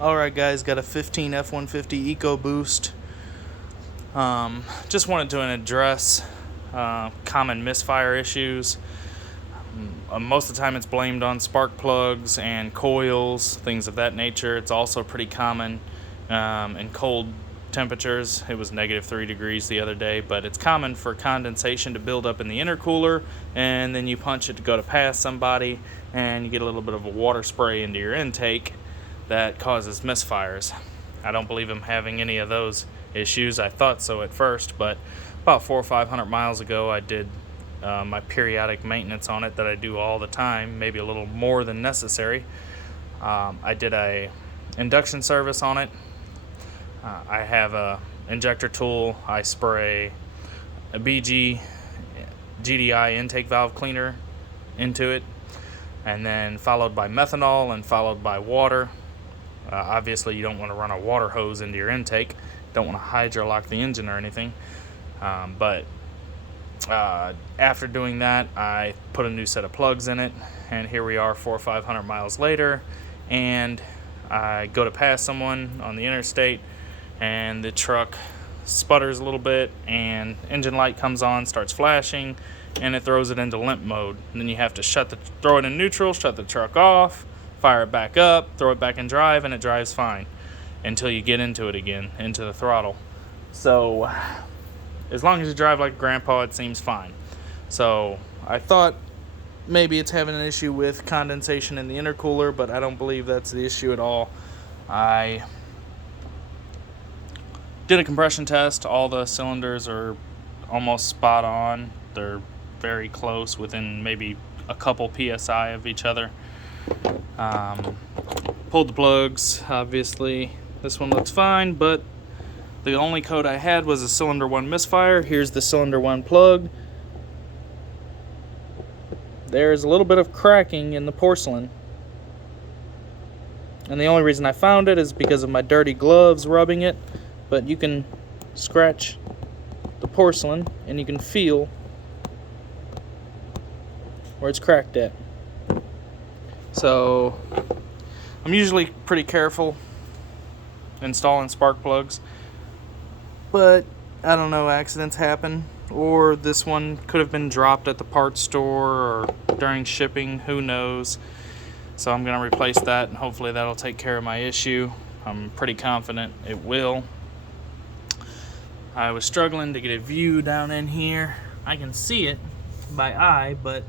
Alright guys, got a 15 F150 ecoboost. Just wanted to address common misfire issues. Most of the time it's blamed on spark plugs and coils, things of that nature. It's also pretty common in cold temperatures. It was -3 degrees the other day, but it's common for condensation to build up in the intercooler, and then you punch it to go to pass somebody and you get a little bit of a water spray into your intake that causes misfires. I don't believe I'm having any of those issues. I thought so at first, but about 400 or 500 miles ago I did my periodic maintenance on it that I do all the time, maybe a little more than necessary. I did a induction service on it. I have a injector tool. I spray a GDI intake valve cleaner into it, and then followed by methanol and followed by water. Obviously you don't want to run a water hose into your intake, don't want to hydrolock the engine or anything, but after doing that I put a new set of plugs in it, and here we are 400 or 500 miles later, and I go to pass someone on the interstate and the truck sputters a little bit and engine light comes on, starts flashing, and it throws it into limp mode. And then you have to throw it in neutral, shut the truck off, fire it back up, throw it back in drive, and it drives fine until you get into it again, into the throttle. So as long as you drive like grandpa, it seems fine. So I thought maybe it's having an issue with condensation in the intercooler, but I don't believe that's the issue at all. I did a compression test. All the cylinders are almost spot on. They're very close, within maybe a couple PSI of each other. Pulled the plugs, obviously this one looks fine, but the only code I had was a cylinder 1 misfire. Here's the cylinder 1 plug. There's a little bit of cracking in the porcelain, and the only reason I found it is because of my dirty gloves rubbing it, but you can scratch the porcelain and you can feel where it's cracked at. So I'm usually pretty careful installing spark plugs, but I don't know, accidents happen, or this one could have been dropped at the parts store or during shipping, who knows. So I'm going to replace that, and hopefully that'll take care of my issue. I'm pretty confident it will. I was struggling to get a view down in here. I can see it by eye, but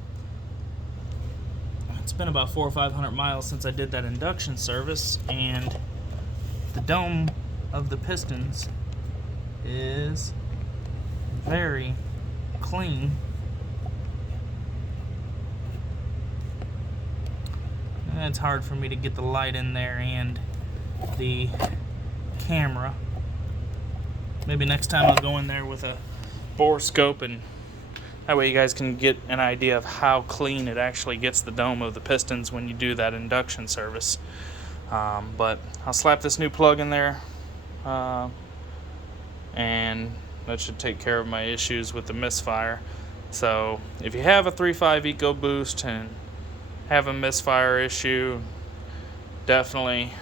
it's been about 400 or 500 miles since I did that induction service, and the dome of the pistons is very clean. And it's hard for me to get the light in there and the camera. Maybe next time I'll go in there with a borescope, and that way you guys can get an idea of how clean it actually gets the dome of the pistons when you do that induction service. But I'll slap this new plug in there, and that should take care of my issues with the misfire. So if you have a 3.5 ecoboost and have a misfire issue, definitely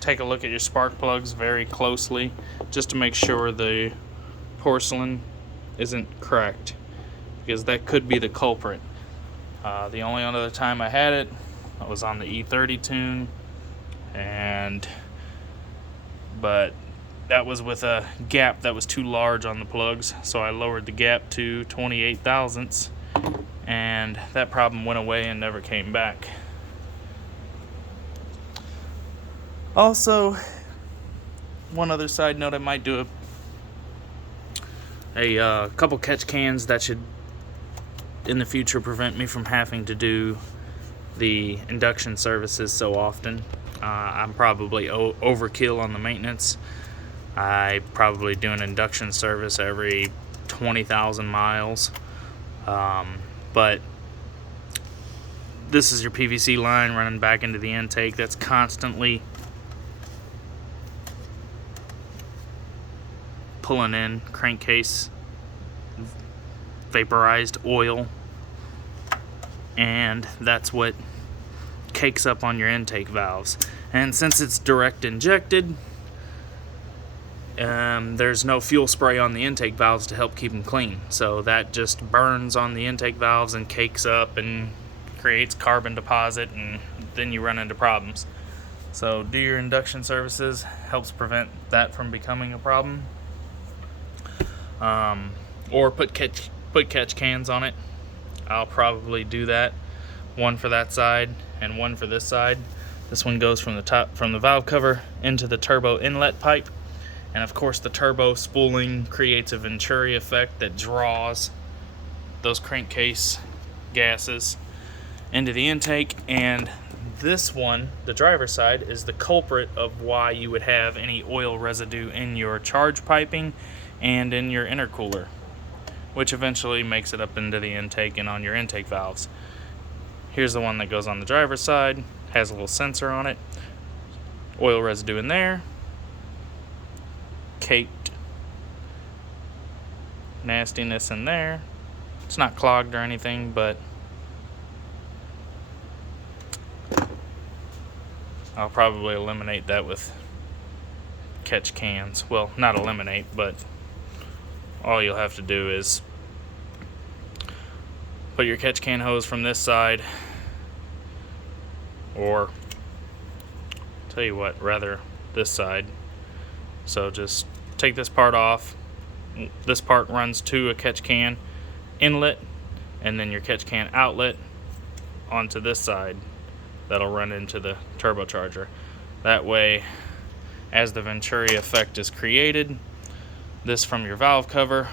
take a look at your spark plugs very closely, just to make sure the porcelain isn't cracked, because that could be the culprit. The only other time I had it, I was on the E30 tune, but that was with a gap that was too large on the plugs, so I lowered the gap to 28 thousandths, and that problem went away and never came back. Also, one other side note, I might do a couple catch cans that should in the future prevent me from having to do the induction services so often. I'm probably overkill on the maintenance. I probably do an induction service every 20,000 miles, but this is your PVC line running back into the intake that's constantly pulling in crankcase vaporized oil, and that's what cakes up on your intake valves. And since it's direct injected, there's no fuel spray on the intake valves to help keep them clean. So that just burns on the intake valves and cakes up and creates carbon deposit, and then you run into problems. So do your induction services, helps prevent that from becoming a problem. Or put catch cans on it. I'll probably do that. One for that side and one for this side. This one goes from the valve cover into the turbo inlet pipe. And of course the turbo spooling creates a Venturi effect that draws those crankcase gases into the intake. And this one, the driver's side, is the culprit of why you would have any oil residue in your charge piping and in your intercooler, which eventually makes it up into the intake and on your intake valves. Here's the one that goes on the driver's side, has a little sensor on it, oil residue in there, caked nastiness in there. It's not clogged or anything, but I'll probably eliminate that with catch cans. Well, not eliminate, but all you'll have to do is put your catch can hose from this side, or tell you what, rather this side. So just take this part off. This part runs to a catch can inlet, and then your catch can outlet onto this side. That'll run into the turbocharger. That way, as the Venturi effect is created, this from your valve cover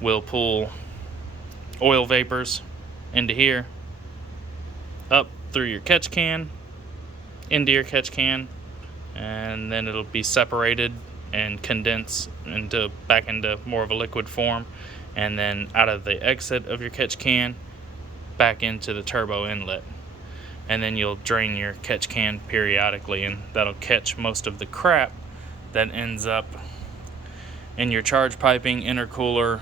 will pull oil vapors into here, up through your catch can, into your catch can, and then it'll be separated and condense back into more of a liquid form, and then out of the exit of your catch can back into the turbo inlet. And then you'll drain your catch can periodically, and that'll catch most of the crap that ends up in your charge piping, intercooler,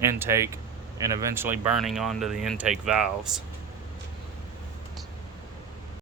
intake, and eventually burning onto the intake valves.